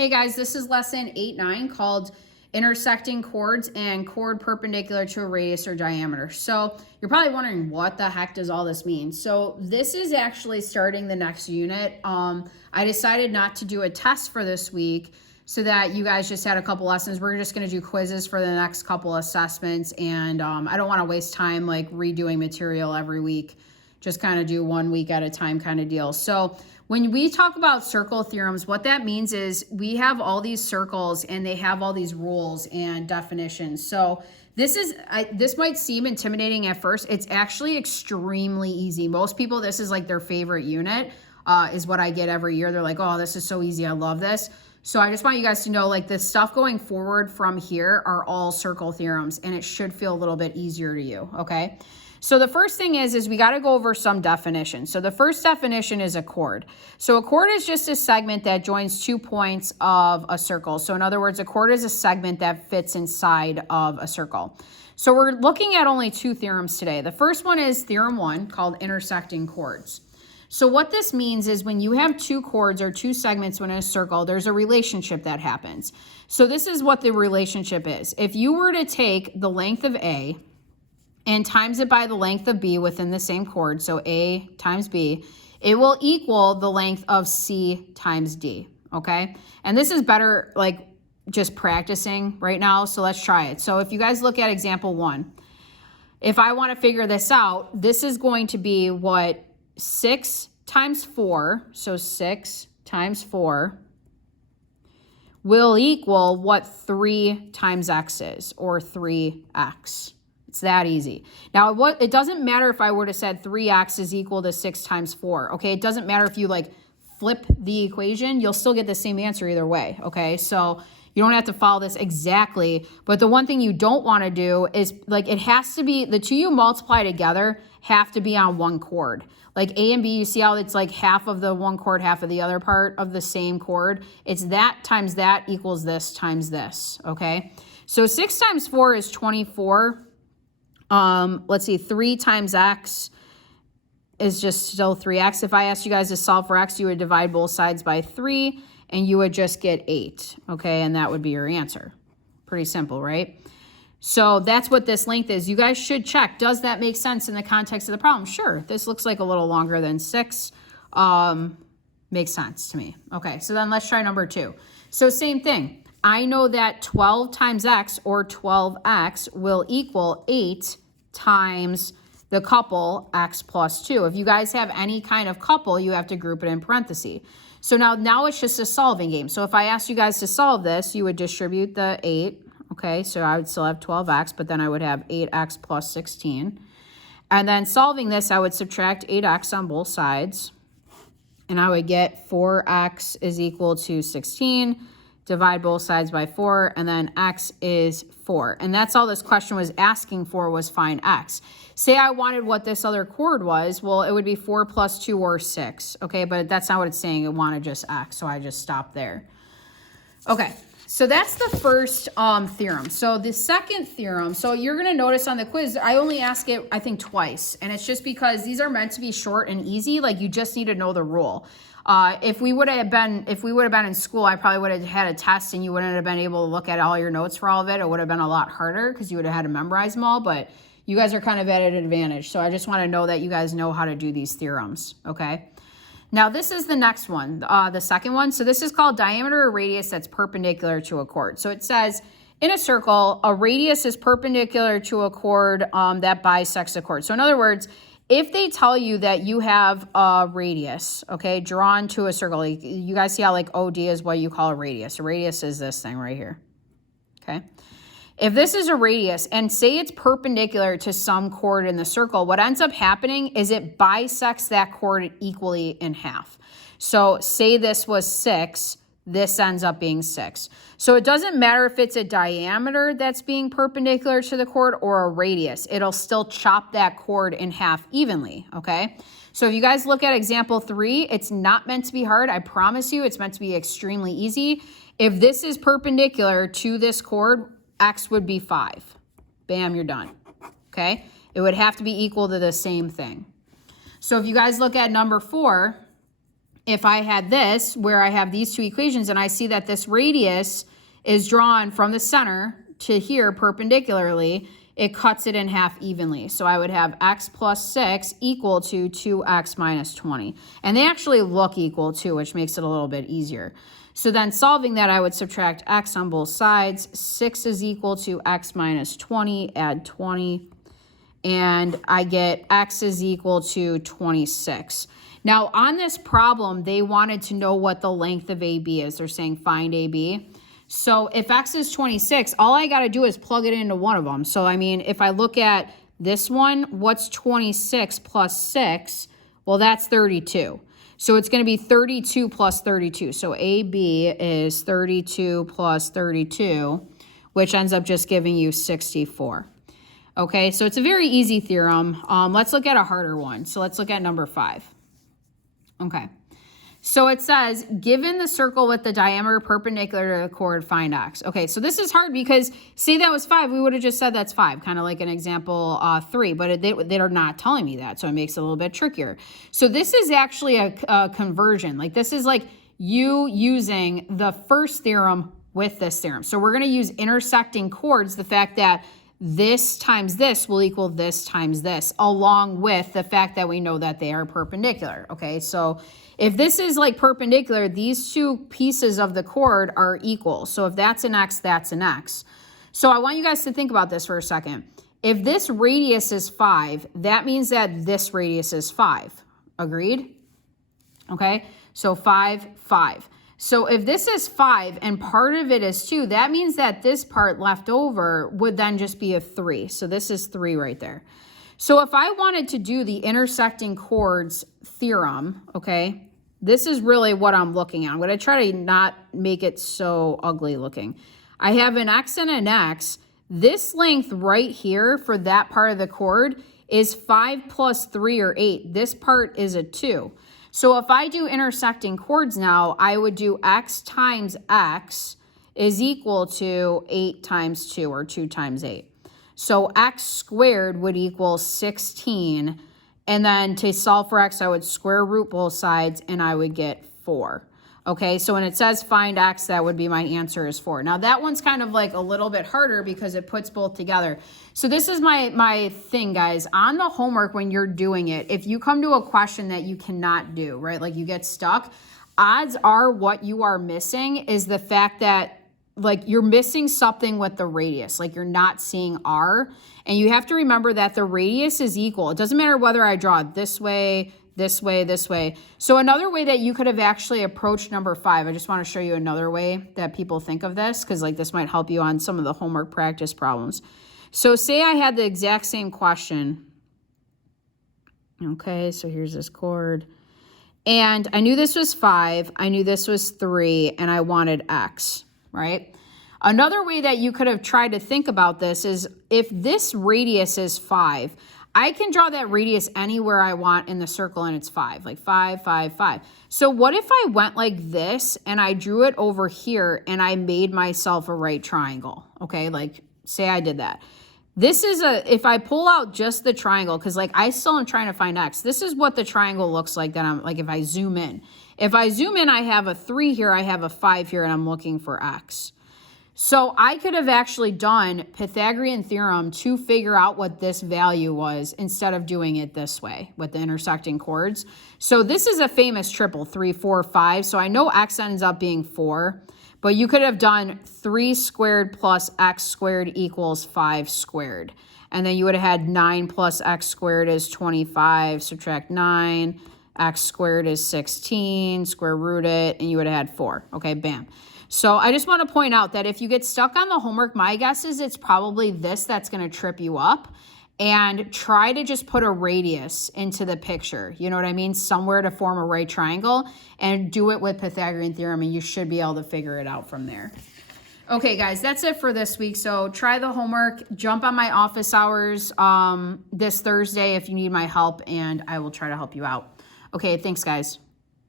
Hey guys, this is lesson 8-9 called Intersecting Chords and Chord Perpendicular to a Radius or Diameter. So you're probably wondering, what the heck does all this mean? So this is actually starting the next unit. I decided not to do a test for this week so that you guys just had a couple lessons. We're just going to do quizzes for the next couple assessments, and I don't want to waste time like redoing material every week. Just kind of do 1 week at a time kind of deal. So when we talk about circle theorems, what that means is we have all these circles and they have all these rules and definitions. So this might seem intimidating at first. It's actually extremely easy. Most people, this is like their favorite unit, is what I get every year. They're like, oh, this is so easy. I love this. So I just want you guys to know, like, the stuff going forward from here are all circle theorems, and it should feel a little bit easier to you, okay? So the first thing is we got to go over some definitions. So the first definition is a chord. So a chord is just a segment that joins 2 points of a circle. So in other words, a chord is a segment that fits inside of a circle. So we're looking at only 2 theorems today. The first one is theorem 1, called intersecting chords. So what this means is when you have 2 chords or 2 segments within a circle, there's a relationship that happens. So this is what the relationship is. If you were to take the length of A and times it by the length of B within the same chord, so A times B, it will equal the length of C times D, okay? And this is better like just practicing right now, so let's try it. So if you guys look at example 1, if I want to figure this out, this is going to be what 6 times 4, so 6 times 4 will equal what 3 times x is, or 3x. It's that easy. Now, it doesn't matter if I were to said 3x is equal to 6 times 4, okay? It doesn't matter if you like flip the equation, you'll still get the same answer either way, okay? So you don't have to follow this exactly, but the one thing you don't want to do is, like, it has to be, the two you multiply together have to be on one chord. Like A and B, you see how it's like half of the one chord, half of the other part of the same chord? It's that times that equals this times this, okay? So 6 times 4 is 24. Let's see, 3 times x is just still 3x. If I asked you guys to solve for x, you would divide both sides by 3, and you would just get 8, okay? And that would be your answer. Pretty simple, right? So that's what this length is. You guys should check. Does that make sense in the context of the problem? Sure. This looks like a little longer than 6. Makes sense to me. Okay, so then let's try number 2. So same thing. I know that 12 times x, or 12x, will equal 8 times the couple x plus 2. If you guys have any kind of couple, you have to group it in parentheses. So now it's just a solving game. So if I asked you guys to solve this, you would distribute the 8. Okay, so I would still have 12x, but then I would have 8x plus 16. And then solving this, I would subtract 8x on both sides. And I would get 4x is equal to 16. Divide both sides by 4, and then x is 4. And that's all this question was asking for, was find x. Say I wanted what this other chord was, well, it would be 4 plus 2 or 6, okay? But that's not what it's saying. It wanted just x, so I just stopped there. Okay, so that's the first theorem. So the second theorem, so you're going to notice on the quiz, I only ask it, I think, twice. And it's just because these are meant to be short and easy. Like, you just need to know the rule. If we would have been in school, I probably would have had a test and you wouldn't have been able to look at all your notes for all of it. It would have been a lot harder because you would have had to memorize them all, but you guys are kind of at an advantage. So I just want to know that you guys know how to do these theorems, okay? Now this is the next one, the second one. So this is called diameter or radius that's perpendicular to a chord. So it says, in a circle, a radius is perpendicular to a chord that bisects a chord. So in other words, if they tell you that you have a radius, okay, drawn to a circle, like, you guys see how like OD is what you call a radius. A radius is this thing right here, okay? If this is a radius and say it's perpendicular to some chord in the circle, what ends up happening is it bisects that chord equally in half. So say this was 6, this ends up being 6. So it doesn't matter if it's a diameter that's being perpendicular to the chord or a radius. It'll still chop that chord in half evenly, okay? So if you guys look at example 3, it's not meant to be hard. I promise you, it's meant to be extremely easy. If this is perpendicular to this chord, x would be 5. Bam, you're done, okay? It would have to be equal to the same thing. So if you guys look at number 4, if I had this, where I have these two equations, and I see that this radius is drawn from the center to here perpendicularly, it cuts it in half evenly. So I would have x plus 6 equal to 2x minus 20. And they actually look equal too, which makes it a little bit easier. So then solving that, I would subtract x on both sides. 6 is equal to x minus 20, add 20. And I get x is equal to 26. Now on this problem, they wanted to know what the length of AB is. They're saying find AB. So if x is 26, all I got to do is plug it into one of them. So I mean, if I look at this one, what's 26 plus 6? Well, that's 32. So it's going to be 32 plus 32. So AB is 32 plus 32, which ends up just giving you 64. Okay, so it's a very easy theorem. Let's look at a harder one. So let's look at number 5. Okay, so it says, given the circle with the diameter perpendicular to the chord, find x. Okay, so this is hard because say that was 5, we would have just said that's 5, kind of like an example 3, but they are not telling me that, so it makes it a little bit trickier. So this is actually a conversion. Like this is like you using the first theorem with this theorem. So we're going to use intersecting chords, the fact that this times this will equal this times this, along with the fact that we know that they are perpendicular. Okay, so if this is like perpendicular, these two pieces of the chord are equal. So if that's an x, that's an x. So I want you guys to think about this for a second. If this radius is 5, that means that this radius is 5. Agreed? Okay, so 5, 5. So if this is 5 and part of it is 2, that means that this part left over would then just be a 3. So this is 3 right there. So if I wanted to do the intersecting chords theorem, okay, this is really what I'm looking at. I'm going to try to not make it so ugly looking. I have an x and an x. This length right here for that part of the chord is 5 plus 3 or 8. This part is a 2. So if I do intersecting chords now, I would do x times x is equal to 8 times 2 or 2 times 8. So x squared would equal 16. And then to solve for x, I would square root both sides and I would get 4. Okay, so when it says find x, that would be my answer is 4. Now that one's kind of like a little bit harder because it puts both together. So this is my thing, guys. On the homework when you're doing it, if you come to a question that you cannot do, right, like you get stuck, odds are what you are missing is the fact that like you're missing something with the radius, like you're not seeing r. And you have to remember that the radius is equal. It doesn't matter whether I draw it this way, this way, this way. So another way that you could have actually approached number 5, I just want to show you another way that people think of this, because like this might help you on some of the homework practice problems. So say I had the exact same question. Okay, so here's this chord. And I knew this was 5, I knew this was 3, and I wanted x, right? Another way that you could have tried to think about this is if this radius is 5, I can draw that radius anywhere I want in the circle and it's 5, like 5, 5, 5. So what if I went like this and I drew it over here and I made myself a right triangle? Okay, like say I did that. This is if I pull out just the triangle, because like I still am trying to find x, this is what the triangle looks like that I'm like if I zoom in. If I zoom in, I have a 3 here, I have a 5 here, and I'm looking for x. So I could have actually done Pythagorean theorem to figure out what this value was instead of doing it this way with the intersecting chords. So this is a famous triple, 3, 4, 5. So I know x ends up being 4, but you could have done 3 squared plus x squared equals 5 squared. And then you would have had 9 plus x squared is 25, subtract 9, x squared is 16, square root it, and you would have had 4. Okay, bam. So I just want to point out that if you get stuck on the homework, my guess is it's probably this that's going to trip you up. And try to just put a radius into the picture. You know what I mean? Somewhere to form a right triangle, and do it with Pythagorean theorem, and you should be able to figure it out from there. Okay, guys, that's it for this week. So try the homework, jump on my office hours this Thursday if you need my help, and I will try to help you out. Okay, thanks, guys.